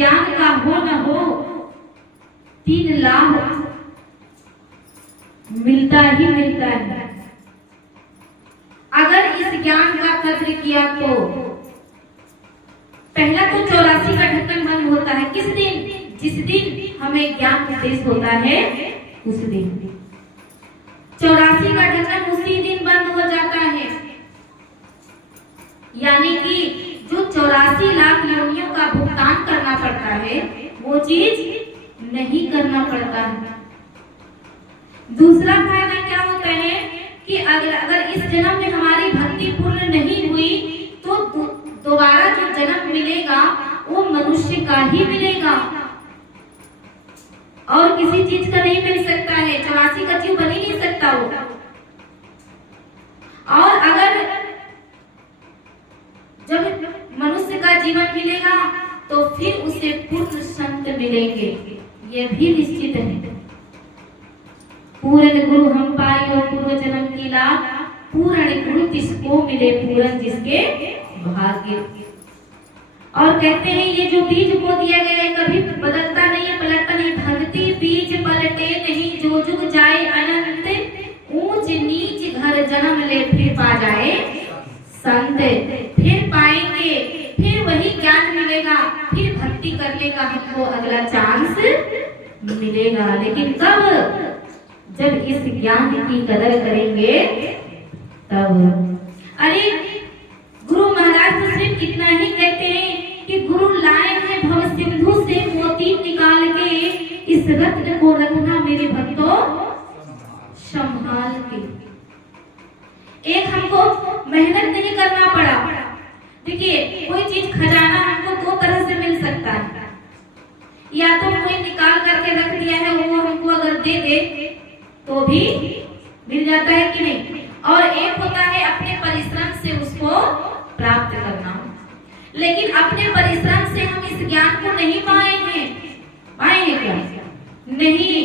ज्ञान का हो न हो, 3 लाभ मिलता ही मिलता है। अगर इस ज्ञान का कद्र किया तो पहला तो 84 का ढक्कन बंद होता है। किस दिन? जिस दिन हमें ज्ञान उपदेश होता है उस दिन 84 का ढक्कन उसी दिन बंद हो जाता है। यानी कि जो 84 लाख योनियों का भुगतान करना पड़ता है वो चीज नहीं करना पड़ता है। दूसरा फायदा क्या होता है कि अगर इस जन्म में हमारी भक्ति पूर्ण नहीं हुई तो दोबारा जो जन्म मिलेगा वो मनुष्य का ही मिलेगा और किसी चीज का नहीं मिल सकता है। 84 का जीव बन ही नहीं सकता वो। और अगर जब मनुष्य का जीवन मिलेगा तो फिर उसे पूर्ण संत मिलेंगे, ये भी निश्चित है। पूर्ण गुरु हम पाए और पूर्व जन्म की लाभ, पूर्ण गुरु किसको मिले पूर्ण जिसके भाग्य। और कहते हैं ये जो बीज बो दिया गया है कभी बदलता नहीं है, पलटता नहीं। भक्ति बीज पलटे नहीं, जो जुग जाए अनंत, ऊंच नीच घर जन्म ले फिर पा जाए संत। फिर पाएंगे, फिर वही ज्ञान मिलेगा, फिर भक्ति करने का हमको अगला चांस मिलेगा। लेकिन कब? जब इस ज्ञान की कदर करेंगे तब। अरे गुरु महाराज तो सिर्फ इतना ही कहते हैं कि गुरु लाए हैं भव सिंधु से मोती निकाल के, इस रत्न को रखना मेरे भक्तों संभाल के। एक हमको मेहनत नहीं करना पड़ा। देखिए कोई चीज खजाना हमको 2 तरह से मिल सकता है। या तो कोई निकाल करके रख दिया है वो हमको अगर दे दे तो भी मिल जाता है कि नहीं। और एक होता है अपने परिश्रम से उसको प्राप्त करना। लेकिन अपने परिश्रम से हम इस ज्ञान को नहीं पाए हैं। पाए हैं क्या? नहीं।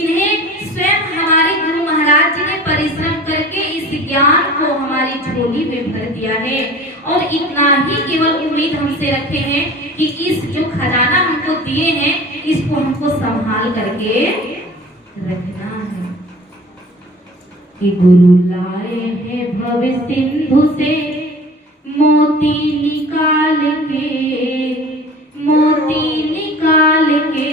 इन्हें स्वयं हमारे गुरु महाराज जी ने परिश्रम करके इस ज्ञान को हमारी झोली में भर दिया है। और इतना ही केवल उम्मीद हमसे रखे हैं कि इस जो खजाना हमको दिए हैं इसको हमको संभाल करके रखना है। कि गुरु लाए हैं भव सिंधु से मोती निकाल के, मोती निकाल के,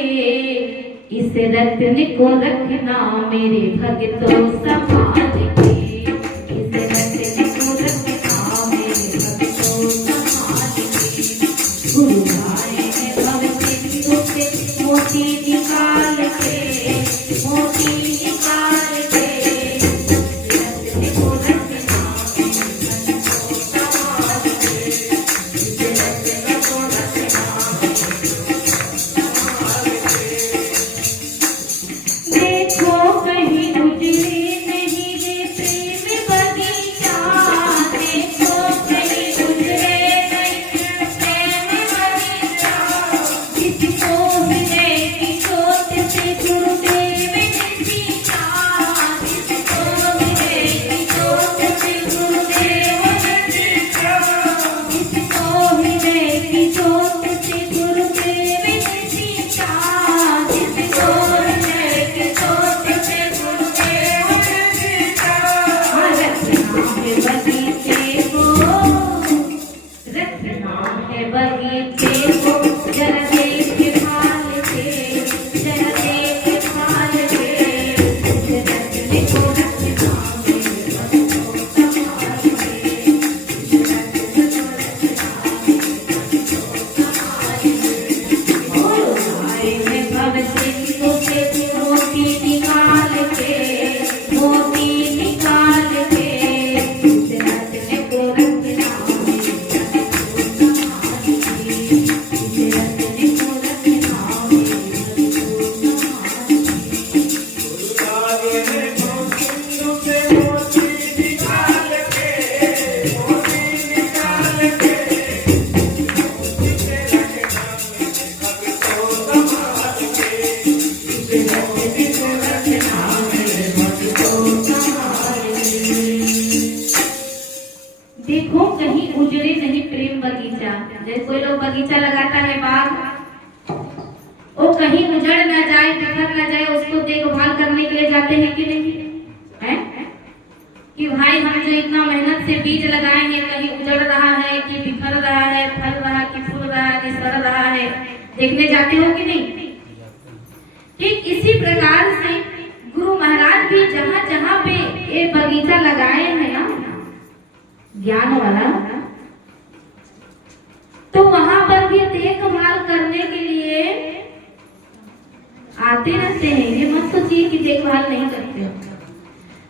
इस रत्न को रखना मेरे भक्तों संभाल के, इस रत्न को रखना मेरे भक्तों संभाल के। गुरु लाए हैं भव सिंधु से मोती निकाल के, मोती निकाल के, देखो कहीं उजड़े नहीं प्रेम बगीचा। जैसे कोई लोग बगीचा लगाता है बाग जाते हैं कि नहीं है? कि भाई हम जो इतना मेहनत से बीज लगाए हैं, कहीं उजड़ रहा है कि बिखर रहा है, फल रहा कि फूल रहा है कि सड़ रहा है, देखने जाते हो कि नहीं? ठीक इसी प्रकार से गुरु महाराज भी जहाँ जहाँ पे ये बगीचा लगाए हैं ना ज्ञान वाला, तो वहां पर भी देखभाल करने के लिए आते रहते हैं। ये मत सोचिए कि देखभाल नहीं करते।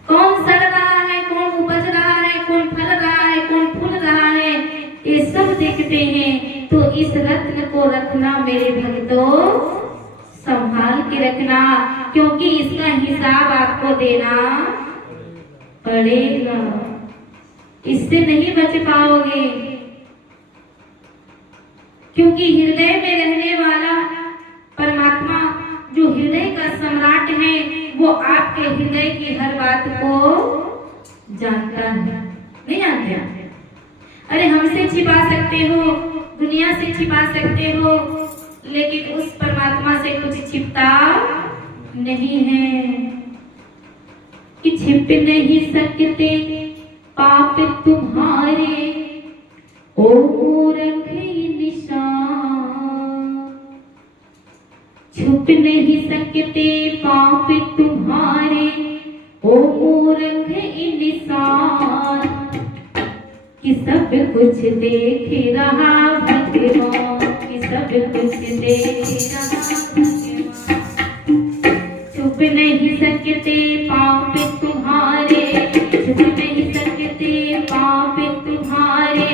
कौन सड़ रहा है, कौन उपज रहा है, कौन फल रहा है, कौन फूल रहा है, ये सब देखते हैं। तो इस रत्न को रखना मेरे भक्तों, संभाल के रखना, क्योंकि इसका हिसाब आपको देना पड़ेगा। इससे नहीं बच पाओगे, क्योंकि हृदय में रहने वाला परमात्मा जो हृदय का सम्राट है, वो आपके हृदय की हर बात को जानता है। नहीं जानते? अरे हमसे छिपा सकते हो, दुनिया से छिपा सकते हो, लेकिन उस परमात्मा से कुछ छिपता नहीं है। कि छिप नहीं सकते पाप तुम्हारे, ओ मूर्ख निशान। छुप नहीं सकते पाप तुम्हारे, ओ मूर्ख इंसान। कि सब कुछ देख रहा भगवान, कि सब कुछ देख रहा भगवान। छुप नहीं सकते पाप तुम्हारे, छुप नहीं सकते पाप तुम्हारे,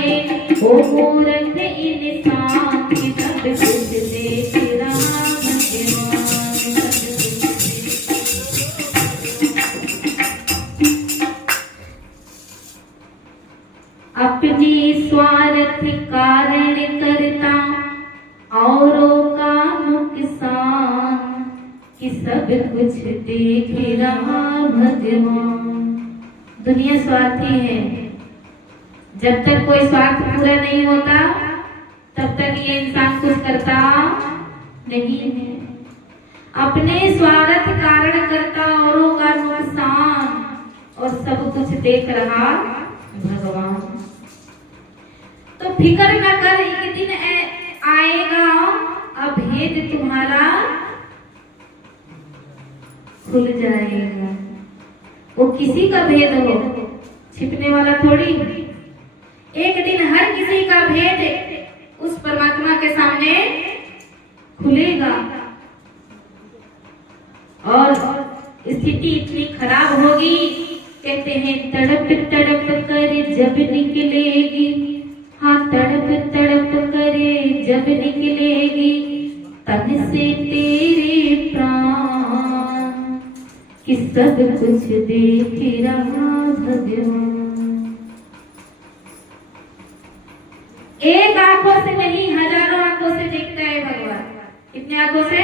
ओ मूर्ख इंसान। कि सब कुछ देख रहा भगवान। अपने स्वार्थ कारण करता औरों का नुकसान। कि सब कुछ देख रहा भगवान। दुनिया स्वार्थी है। जब तक कोई स्वार्थ पूरा नहीं होता, तब तक ये इंसान कुछ करता नहीं है। अपने स्वार्थ कारण करता औरों का नुकसान, और सब कुछ देख रहा भगवान। तो फिक्र न कर, एक दिन आएगा अभेद तुम्हारा खुल जाएगा। वो किसी का भेद हो, छिपने वाला थोड़ी। एक दिन हर किसी का भेद उस परमात्मा के सामने खुलेगा। और स्थिति इतनी खराब होगी, कहते हैं तड़प तड़प कर जब निकलेगी। हाँ, तड़प तड़प करे जब निकलेगी तन से तेरे प्राण। कि सब कुछ देख रहा भगवान। एक आंखों से नहीं, हजारों आंखों से देखता है भगवान। कितने आंखों से?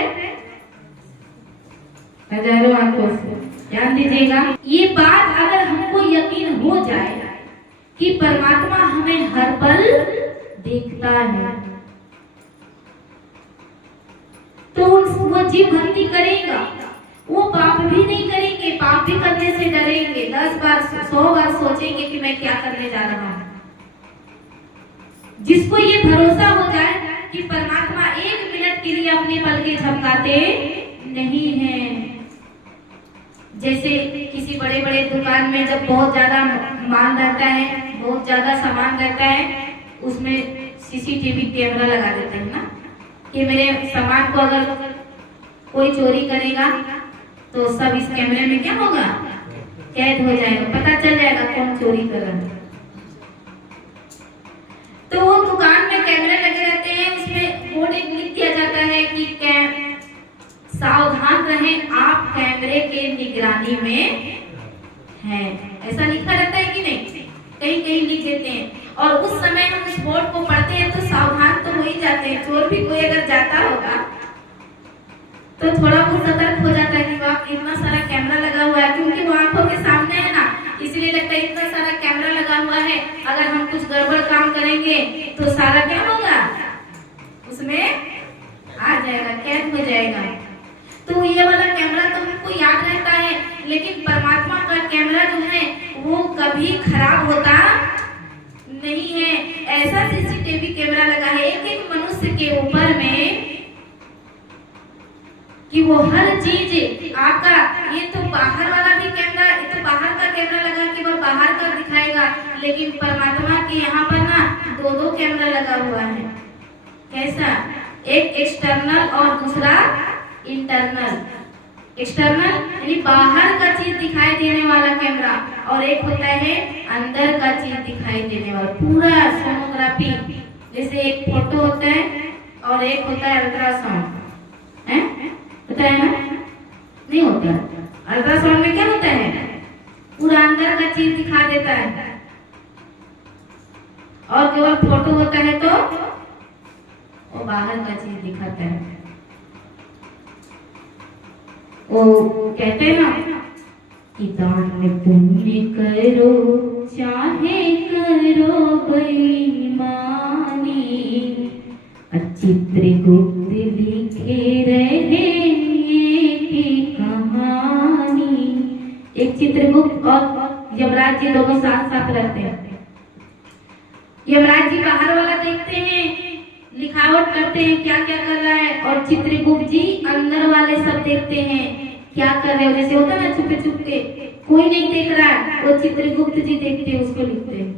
हजारों आंखों से। ध्यान दीजिएगा, ये बात अगर हमको यकीन हो जाए कि परमात्मा हमें हर पल देखता है, तो वो जीव भक्ति करेगा। वो पाप भी नहीं करेंगे, पाप भी करने से डरेंगे। 10 बार 100 बार सोचेंगे कि मैं क्या करने जा रहा हूं। जिसको ये भरोसा हो जाए कि परमात्मा 1 मिनट के लिए अपने पल के झपकाते नहीं है। जैसे किसी बड़े बड़े दुकान में जब बहुत ज्यादा माल रहता है, बहुत ज्यादा सामान रहता है, उसमें सीसीटीवी कैमरा लगा देते हैं ना, कि मेरे सामान को अगर कोई चोरी करेगा तो सब इस कैमरे में क्या होगा, कैद हो जाएगा, पता चल जाएगा कौन चोरी कर रहा है। तो वो दुकान में कैमरे लगे रहते हैं, उसमें बोर्ड लिख दिया जाता है कि सावधान रहें, आप कैमरे के निगरानी में हैं। ऐसा लिखा रहता है कि नहीं? कहीं कहीं लिख देते हैं। और उस समय हम उस बोर्ड को पढ़ते हैं तो सावधान तो हो ही जाते हैं। चोर भी कोई अगर जाता होगा तो थोड़ा बहुत सतर्क हो जाता है कि वाह इतना सारा कैमरा लगा हुआ है, क्योंकि वो आंखों के सामने है ना, इसलिए लगता है इतना सारा कैमरा लगा हुआ है, अगर हम कुछ गड़बड़ काम करेंगे तो सारा क्या होगा, उसमें आ जाएगा, कैद हो जाएगा। तो ये वाला कैमरा तो हमको याद रहता है, लेकिन परमात्मा का कैमरा जो है वो कभी खराब होता नहीं है। ऐसा सीसीटीवी कैमरा लगा है एक एक मनुष्य के ऊपर में कि वो हर चीज आपका, ये तो बाहर वाला भी कैमरा, ये तो बाहर का कैमरा लगा केवल बाहर का दिखाएगा, लेकिन परमात्मा के यहाँ पर ना दो कैमरा लगा हुआ है। कैसा? एक एक्सटर्नल और दूसरा इंटरनल। एक्सटर्नल यानी बाहर का चीज दिखाई देने वाला कैमरा, और एक होता है अंदर का चीज दिखाई देने वाला पूरा सोनोग्राफी। जैसे एक फोटो होता है और एक होता है अल्ट्रासाउंड, है होता है ना? नहीं होता। अल्ट्रासाउंड में क्या होता है? पूरा अंदर का चीज दिखा देता है, और केवल फोटो होता है तो वो बाहर का चीज दिखाता है। वो कहते हैं ना कि दान पुण्य करो चाहे करो बेईमानी, चित्रगुप्त लिखे रहेंगे की कहानी। एक चित्रगुप्त और यमराज जी दोनों साथ साथ रहते हैं। यमराज जी बाहर वाला देखते हैं, लिखावट करते हैं क्या क्या कर रहा है, और चित्रगुप्त जी अंदर वाले सब देखते हैं क्या कर रहे हो। जैसे होता है ना छुपे छुपे, कोई नहीं देख रहा है, वो चित्रगुप्त जी देखते हैं, उसको लिखते हैं।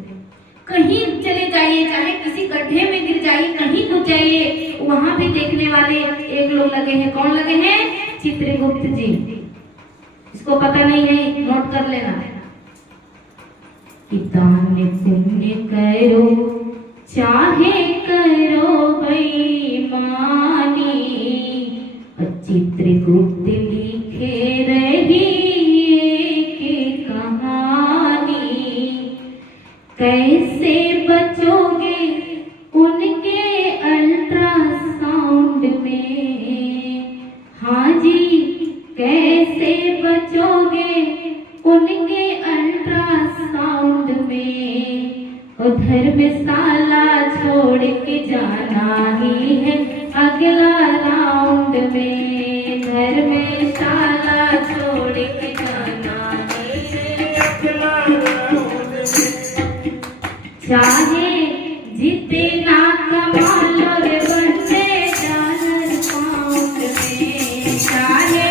कहीं चले जाइए, चाहे किसी गड्ढे में गिर जाइए, कहीं घुस जाइए, वहां भी देखने वाले एक लोग लगे हैं। कौन लगे हैं? चित्रगुप्त जी। इसको पता नहीं है, नोट कर लेना। कि दान पुण्य करो चाहे करो बेईमानी, चित्रगुप्त लिखे रही की कहानी। कैसे बचोगे उनके अल्ट्रासाउंड में, हाँ जी कैसे बचोगे उनके अल्ट्रासाउंड में। उधर में साला छोड़ के जाना ही है अगला राउंड में, घर में साला छोड़ के जाना ही है अगला राउंड में। चाहे जितना कमा लो रे बंदे डॉलर पाउंड में, चाहे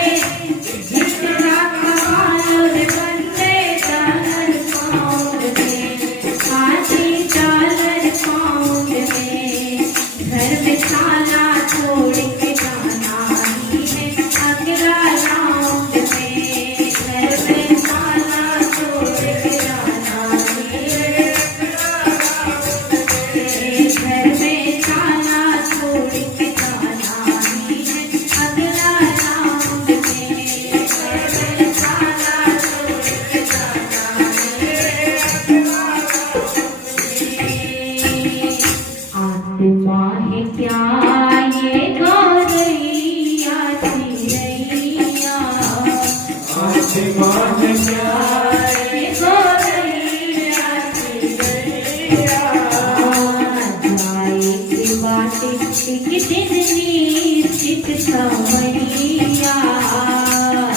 जितना कमा लो रे बंदे डॉलर पाउंड में, हाजी डॉलर पाउंड में। घर में साला छोड़ के जाना ही है अगला राउंड में, घर में साला छोड़ के जाना ही है घर में साला छोड़ के जाना ही है अगला राउंड में, घर में साला छोड़ के जाना ही है अगला राउंड में। आत्मा है क्या ये गौरैया चिरैया, आत्मा है क्या ये गौरैया चिरैया। जाए के बाटे एक दिन निश्चित समैया,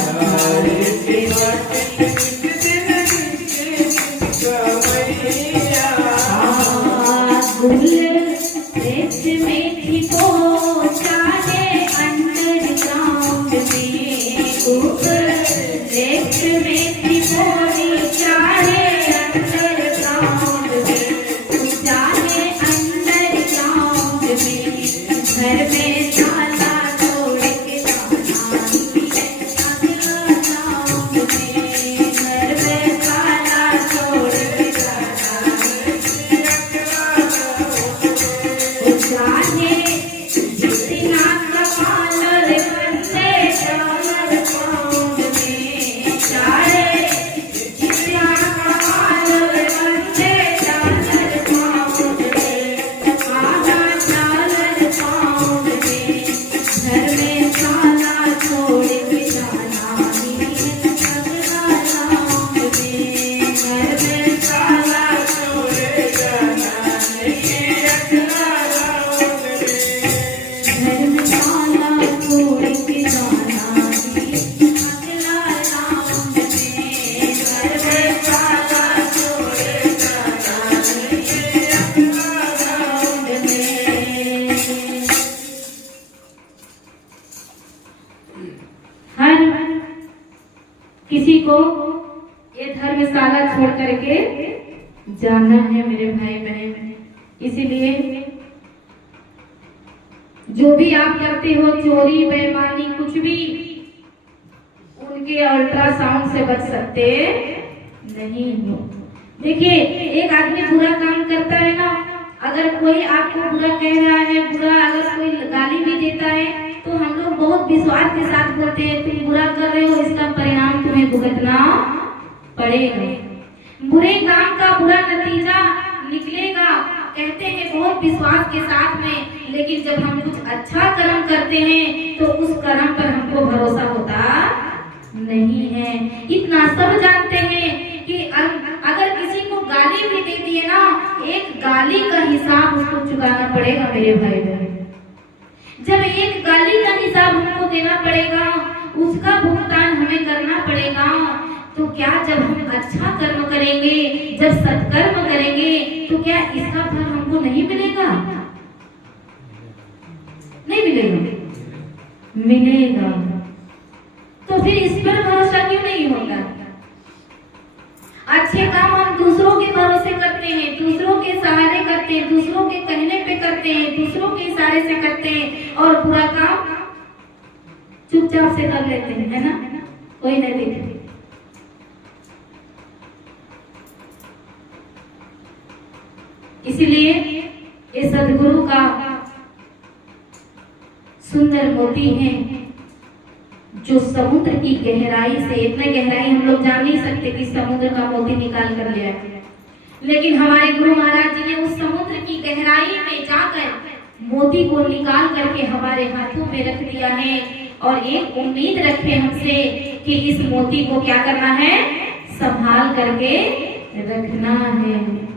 जाए के बाटे एक दिन निश्चित समैया। गुल रेत में ठिको चाहे अंडरग्राउंड में, गुल रेत में ठिको चाहे अंडरग्राउंड में, चाहे अंडरग्राउंड में। घर में साला छोड़ के जाना ही है अगला राउंड में, घर में साला छोड़ के जाना ही है अगला राउंड में। चाहे जितना कमा लो रे बंदे डॉलर पाउंड में, चाहे जितना कमा लो रे बंदे डॉलर पाउंड में, आधा डॉलर पाउंड में। घर में साला छोड़ के जाना ही है अगला किसी को ये धर्मशाला छोड़ करके जाना है मेरे भाई बहन। इसीलिए जो भी आप करते हो, चोरी बेईमानी कुछ भी, उनके अल्ट्रासाउंड से बच सकते नहीं हो। देखिए, एक आदमी बुरा काम करता है ना, अगर कोई आपको बुरा कह रहा है, बुरा अगर कोई गाली भी देता है, तो हम लोग बहुत विश्वास के साथ बोलते हैं तुम बुरा कर रहे हो, इसका परिणाम तुम्हें भुगतना पड़ेगा, बुरे काम का बुरा नतीजा निकलेगा, कहते हैं बहुत विश्वास के साथ में। लेकिन जब हम कुछ अच्छा कर्म करते हैं तो उस कर्म पर हमको भरोसा होता नहीं है। इतना सब जानते हैं कि अगर किसी को गाली भी दे दिए ना, एक गाली का हिसाब उसको चुकाना पड़ेगा मेरे भाई बहन। जब एक गाली का हिसाब हमको देना पड़ेगा, उसका भुगतान हमें करना पड़ेगा, तो क्या जब हम अच्छा कर्म करेंगे, जब सत्कर्म करेंगे, तो क्या इसका फल हमको नहीं मिलेगा? नहीं मिलेगा? मिलेगा। तो फिर इस पर भरोसा क्यों नहीं होता? अच्छे काम हम दूसरों के भरोसे करते हैं, दूसरों के सहारे करते हैं, दूसरों के कहने पे करते हैं, दूसरों के इशारे से करते हैं, और बुरा काम चुपचाप से कर लेते हैं, है ना? कोई नहीं देखे। इसीलिए ये सदगुरु का सुंदर मोती है, जो समुद्र की गहराई से, इतने गहराई हम लोग जान नहीं सकते कि समुद्र का मोती निकाल कर ले आए, लेकिन हमारे गुरु महाराज जी ने उस समुद्र की गहराई में जाकर मोती को निकाल करके हमारे हाथों में रख दिया है, और एक उम्मीद रखे हमसे कि इस मोती को क्या करना है? संभाल करके रखना है।